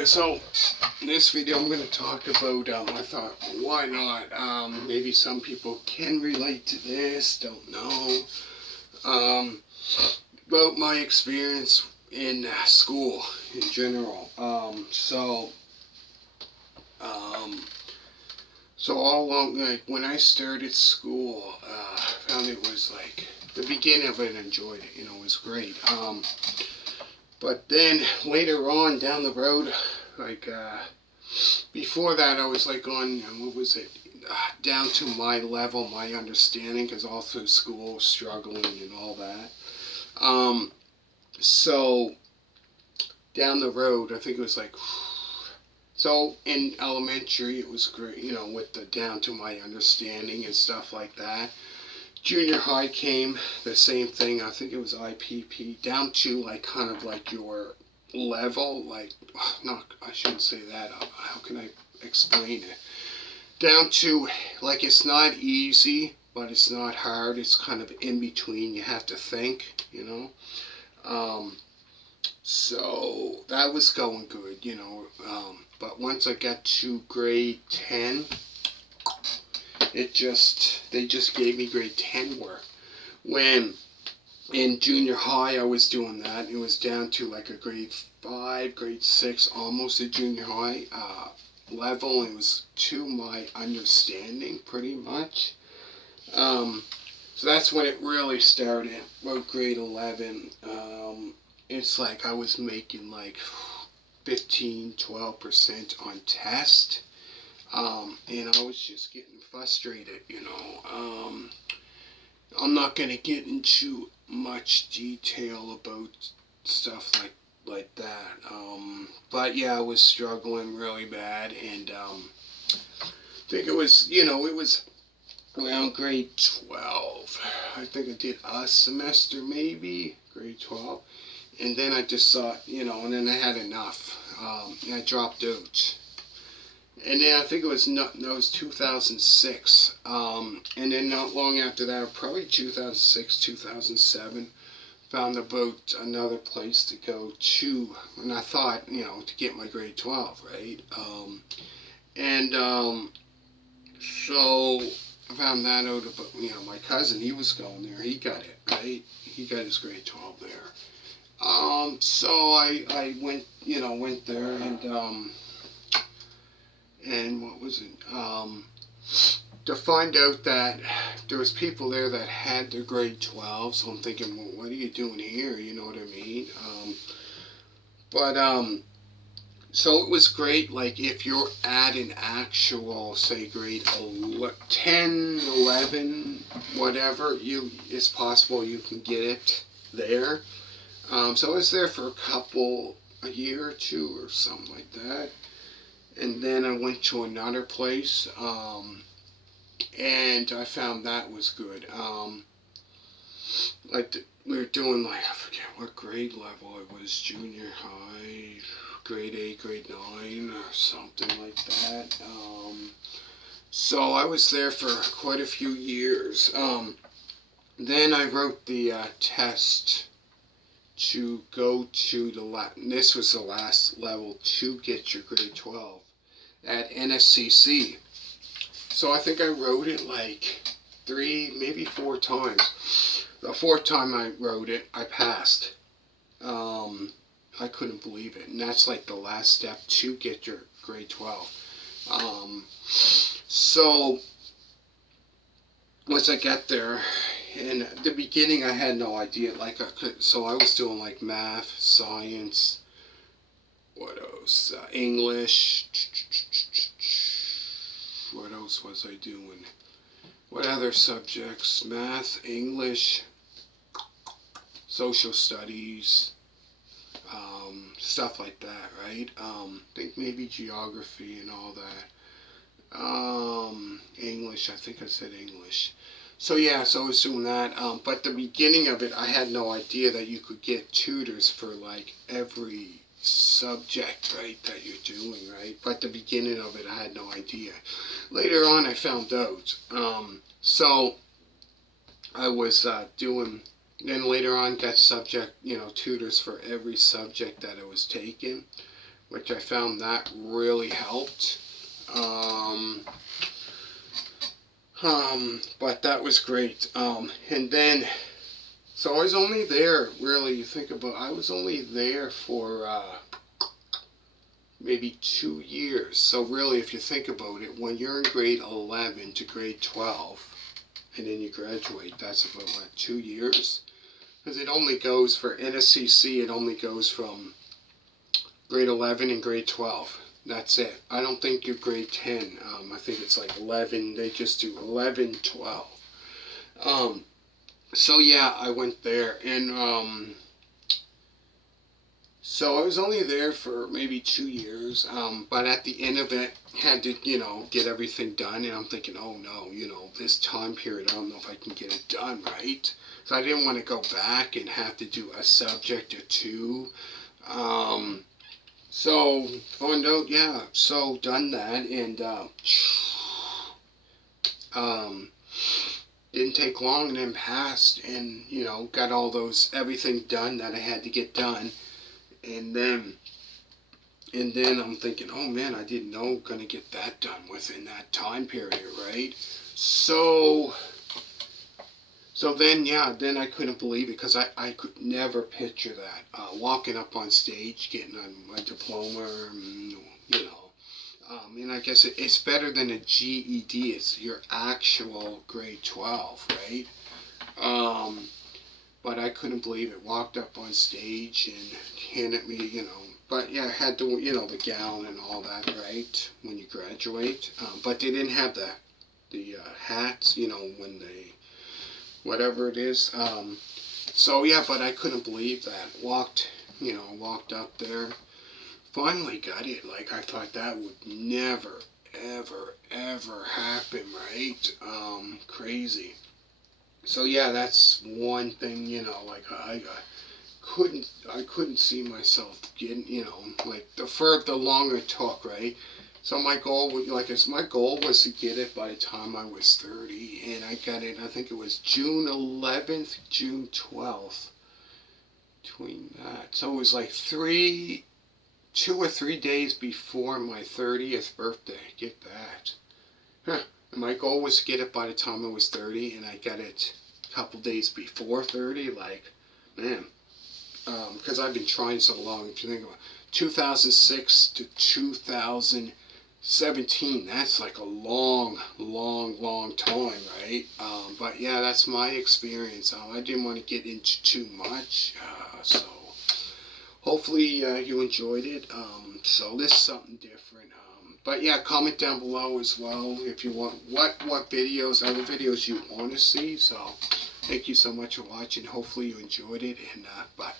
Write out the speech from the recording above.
Okay, so in this video I'm going to talk about, I thought, why not? Maybe some people can relate to this, don't know. Um, about my experience in school in general. So all along, like, when I started school, I found it was like, the beginning of it, I enjoyed it, it was great. But then later on down the road, like, before that I was like on, what was it, down to my level, my understanding, because all through school, struggling and all that. So down the road, I think it was like, so in elementary it was great, with the down to my understanding and stuff like that. Junior high came, the same thing. I think it was IPP, down to like kind of like your level, like, no, I shouldn't say that. How can I explain it? Down to, like, it's not easy, but it's not hard. It's kind of in between. You have to think, So that was going good, But once I got to grade 10, they just gave me grade 10 work. When in junior high I was doing that, it was down to like a grade 5, grade 6, almost a junior high level. It was to my understanding, pretty much. So that's when it really started, about grade 11. It's like I was making like 15-12% on test. And I was just getting frustrated, I'm not going to get into much detail about stuff like that. But yeah, I was struggling really bad, and I think it was, it was around grade 12. I think I did a semester, maybe, grade 12. And then I just thought, and then I had enough. And I dropped out. And then I think it was 2006. And then not long after that, probably 2006, 2007, found about another place to go to. And I thought, to get my grade 12, right? So I found that out about, my cousin, he was going there. He got it, right? He got his grade 12 there. So I went, went there, and what was it? To find out that there was people there that had their grade 12, so I'm thinking, well, what are you doing here? You know what I mean? So it was great, like, if you're at an actual, say, grade 10, 11, whatever, it's possible you can get it there. So I was there for a year or two or something like that. And then I went to another place, and I found that was good. We were doing, like, I forget what grade level it was, junior high, grade 8, grade 9, or something like that. So I was there for quite a few years. Then I wrote the test to go to this was the last level to get your grade 12 at NSCC. So I think I wrote it like 3, maybe 4 times. The 4th time I wrote it, I passed. I couldn't believe it. And that's like the last step to get your grade 12. So once I got there, in the beginning I had no idea. So I was doing like math, science, what else? English. What else was I doing? What other subjects? Math, English, social studies, stuff like that, right? I think maybe geography and all that. English, I think I said English. So yeah, so I was doing that. But the beginning of it, I had no idea that you could get tutors for like every subject, right, that you're doing, right? But the beginning of it, I had no idea. Later on, I found out. So I was doing, then later on got tutors for every subject that I was taking. which I found that really helped. But that was great. And then, so I was only there, really, you think about, I was only there for maybe 2 years. So really, if you think about it, when you're in grade 11 to grade 12, and then you graduate, that's about, what, 2 years? Because it only goes, for NSCC, it only goes from grade 11 and grade 12. That's it. I don't think you're grade 10. I think it's like 11. They just do 11, 12. So yeah, I went there, and so I was only there for maybe 2 years. But at the end of it, had to, get everything done. And I'm thinking, oh no, this time period, I don't know if I can get it done, right? So I didn't want to go back and have to do a subject or two. So found out, yeah, so done that, and didn't take long, and then passed, and got all everything done that I had to get done, and then I'm thinking, oh man, I didn't know I'm gonna get that done within that time period, right? So then, yeah, then I couldn't believe it, because I could never picture that. Walking up on stage, getting my diploma, and I guess it's better than a GED. It's your actual grade 12, right? But I couldn't believe it. Walked up on stage and handed me, but yeah, I had to, the gown and all that, right, when you graduate. But they didn't have the hats, when they, whatever it is. So yeah, but I couldn't believe that. Walked up there. Finally got it. Like, I thought that would never, ever, ever happen, right? Crazy. So yeah, that's one thing, like I couldn't see myself getting, like the longer it took, right? So my goal was to get it by the time I was 30, and I got it, I think it was June 11th, June 12th, between that. So it was like 2 or 3 days before my 30th birthday. Get that. Huh. And my goal was to get it by the time I was 30, and I got it a couple days before 30. Like, man, because I've been trying so long. If you think about it, 2006 to 2017, that's like a long, long, long time, right? But yeah, that's my experience. I didn't want to get into too much, so hopefully you enjoyed it. So this is something different. But yeah, comment down below as well if you want what videos, other videos you want to see. So thank you so much for watching. Hopefully you enjoyed it, and bye.